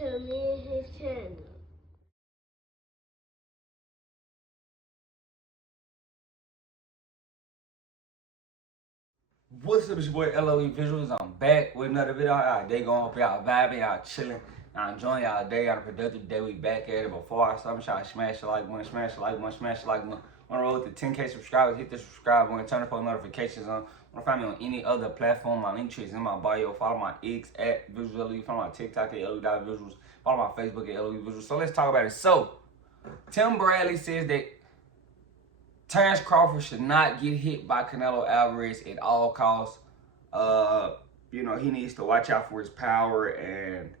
to me and his channel. What's up, it's your boy LOE Visuals. I'm back with another video. How y'all day going? Hope y'all vibing, y'all chilling, y'all enjoying y'all day, y'all a productive day. We back at it. Before I start, I'm trying to smash the like button, smash the like button, smash the like button. Want to roll with the 10K subscribers, hit the subscribe button, turn the post notifications on. Want to find me on any other platform, my link tree is in my bio. Follow my X at Visuals LOE, follow my TikTok at LOE.Visuals, follow my Facebook at LOE Visuals. So let's talk about it. So, Tim Bradley says that Terrence Crawford should not get hit by Canelo Alvarez at all costs. He needs to watch out for his power and,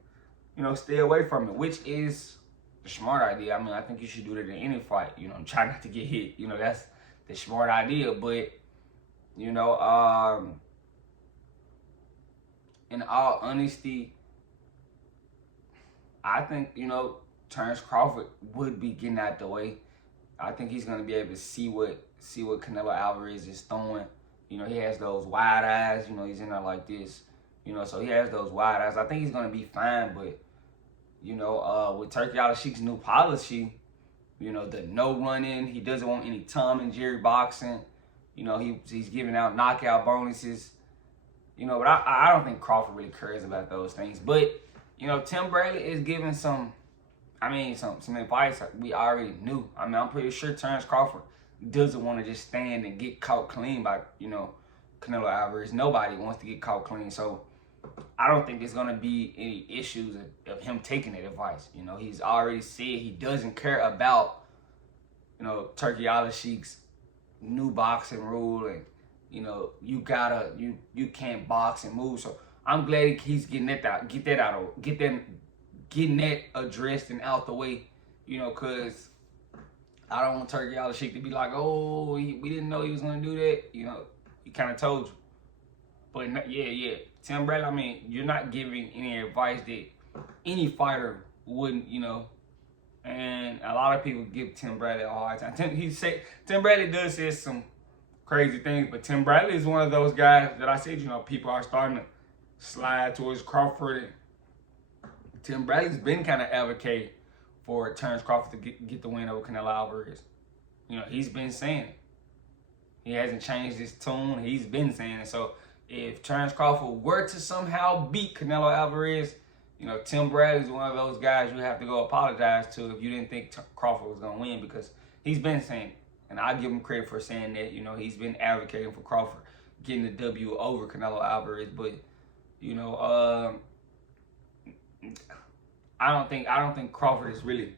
stay away from it, which is the smart idea. I mean, I think you should do that in any fight, try not to get hit. That's the smart idea. But, in all honesty, I think, Terrence Crawford would be getting out the way. I think he's gonna be able to see what Canelo Alvarez is throwing. He has those wide eyes. He's in there like this. So he has those wide eyes. I think he's gonna be fine. But with Turki Al Sheikh's new policy, the no running. He doesn't want any Tom and Jerry boxing. He's giving out knockout bonuses. But I don't think Crawford really cares about those things. But Tim Bradley is giving some advice we already knew. I'm pretty sure Terrence Crawford doesn't want to just stand and get caught clean by, Canelo Alvarez. Nobody wants to get caught clean. So I don't think there's going to be any issues of him taking that advice. He's already said he doesn't care about, Turki Al Sheikh's new boxing rule and, you can't box and move. So I'm glad he's getting that addressed and out the way, because I don't want Turki Al Sheikh to be like, oh, we didn't know he was going to do that. He kind of told you. But yeah, Tim Bradley, you're not giving any advice that any fighter wouldn't, and a lot of people give Tim Bradley a hard time. Tim Bradley does say some crazy things, but Tim Bradley is one of those guys that I said, people are starting to slide towards Crawford. And Tim Bradley's been kind of advocating for Terrence Crawford to get the win over Canelo Alvarez. He's been saying it. He hasn't changed his tune. He's been saying it. So if Terrence Crawford were to somehow beat Canelo Alvarez, Tim Bradley's one of those guys you have to go apologize to if you didn't think Crawford was going to win, because he's been saying it. And I give him credit for saying that. He's been advocating for Crawford getting the W over Canelo Alvarez. But, I don't think Crawford is really,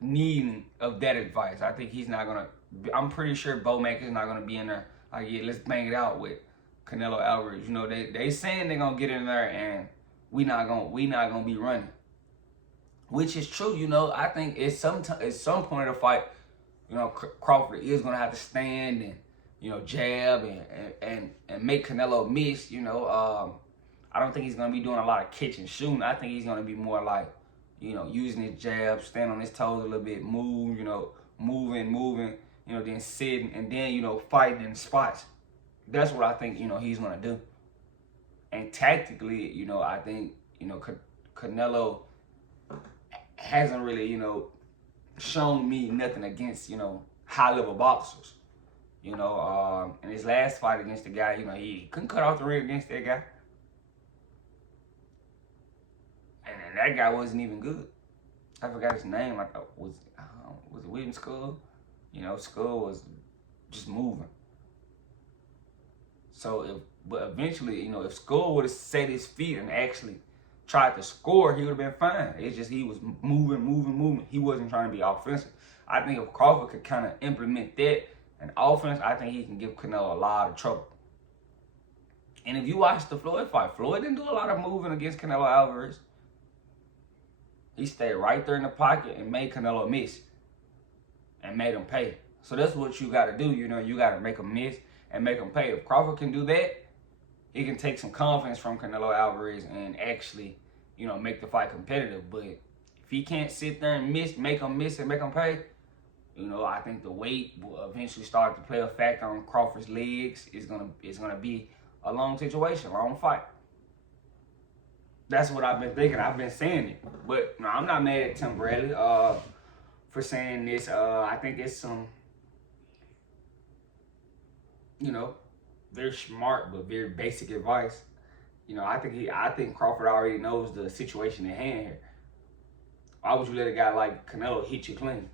needing of that advice. I think he's not gonna. I'm pretty sure Bo Maker's not gonna be in there like, yeah, let's bang it out with Canelo Alvarez. They saying they're gonna get in there and we not gonna be running, which is true. I think at some point of the fight, Crawford is gonna have to stand and jab and make Canelo miss. I don't think he's going to be doing a lot of catch and shooting. I think he's going to be more like, using his jab, stand on his toes a little bit, move, moving, then sitting, and then, fighting in spots. That's what I think, he's going to do. And tactically, I think, Canelo hasn't really, shown me nothing against, high-level boxers. In his last fight against the guy, he couldn't cut off the ring against that guy. And that guy wasn't even good. I forgot his name. I thought was it William Skull? Skull was just moving. So but eventually, if Skull would have set his feet and actually tried to score, he would have been fine. It's just he was moving. He wasn't trying to be offensive. I think if Crawford could kind of implement that in offense, I think he can give Canelo a lot of trouble. And if you watch the Floyd fight, Floyd didn't do a lot of moving against Canelo Alvarez. He stayed right there in the pocket and made Canelo miss and made him pay. So that's what you got to do. You got to make him miss and make him pay. If Crawford can do that, he can take some confidence from Canelo Alvarez and actually, make the fight competitive. But if he can't sit there and make him miss and make him pay, I think the weight will eventually start to play a factor on Crawford's legs. It's gonna be a long situation, long fight. That's what I've been thinking. I've been saying it. But no, I'm not mad at Tim Bradley for saying this. I think it's some, you know, very smart but very basic advice. You know, I think Crawford already knows the situation at hand here. Why would you let a guy like Canelo hit you clean?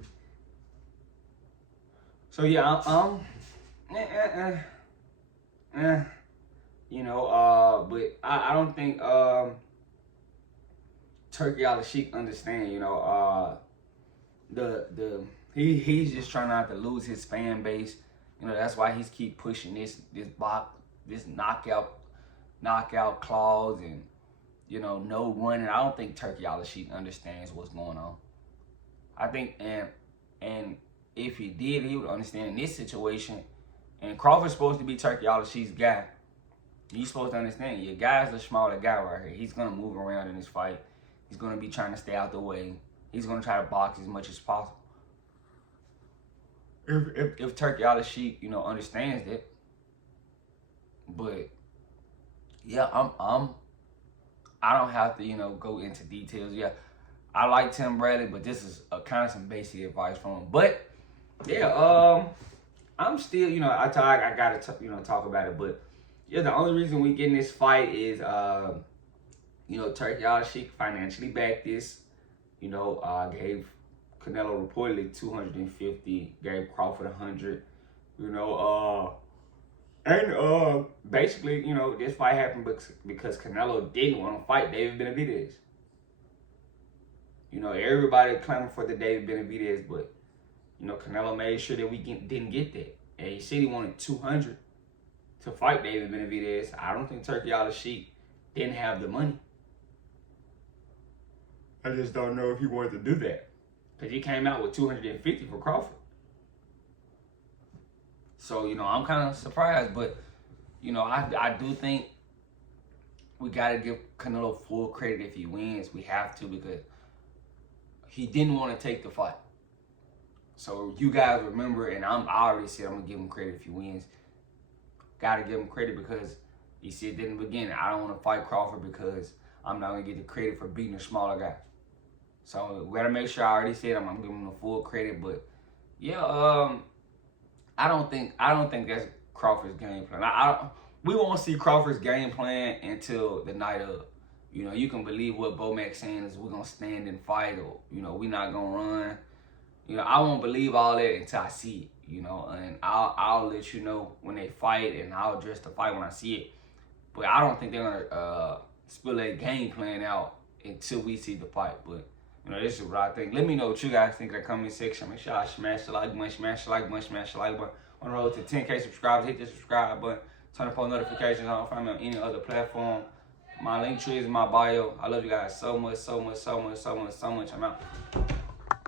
So yeah, you know, but I don't think Turkey Al Sheik understand. You know, he's just trying not to lose his fan base. You know, that's why he's keep pushing this knockout clause and, you know, no running. I don't think Turkey Al Sheik understands what's going on. I think and if he did, he would understand in this situation. And Crawford's supposed to be Turkey Al Sheik's guy. You're supposed to understand, your guy's the smaller guy right here. He's gonna move around in this fight. He's gonna be trying to stay out the way. He's gonna try to box as much as possible. If Turkey Al Sheik, you know, understands that. But yeah, I don't have to, you know, go into details. Yeah, I like Tim Bradley, but this is kind of some basic advice from him. But yeah, I'm still, you know, I gotta you know, talk about it. But yeah, the only reason we getting this fight is you know, Turkey Al Sheik financially backed this. You know, gave Canelo reportedly 250, gave Crawford 100. You know, and basically, you know, this fight happened because Canelo didn't want to fight David Benavidez. You know, everybody clamored for the David Benavidez, but, you know, Canelo made sure that we didn't get that. And he said he wanted 200 to fight David Benavidez. I don't think Turkey Al Sheik didn't have the money. I just don't know if he wanted to do that. Because he came out with 250 for Crawford. So, you know, I'm kind of surprised. But, you know, I do think we got to give Canelo full credit if he wins. We have to, because he didn't want to take the fight. So you guys remember, and I already said I'm going to give him credit if he wins. Got to give him credit because he said in the beginning, I don't want to fight Crawford because I'm not going to get the credit for beating a smaller guy. So we got to make sure I already said I'm going to give him the full credit. But yeah, I don't think that's Crawford's game plan. We won't see Crawford's game plan until the night of. You know, you can believe what Bomac saying is we're going to stand and fight, or, you know, we're not going to run. You know, I won't believe all that until I see it, you know, and I'll let you know when they fight, and I'll address the fight when I see it. But I don't think they're going to spill that game plan out until we see the fight. But, you know, this is what I think. Let me know what you guys think in the comment section. Make sure y'all smash the like button, smash the like button, smash the like button. On the road to 10K subscribers, hit the subscribe button. Turn the post notifications on. Find me on any other platform. My link tree is in my bio. I love you guys so much, so much, so much, so much, so much. I'm out.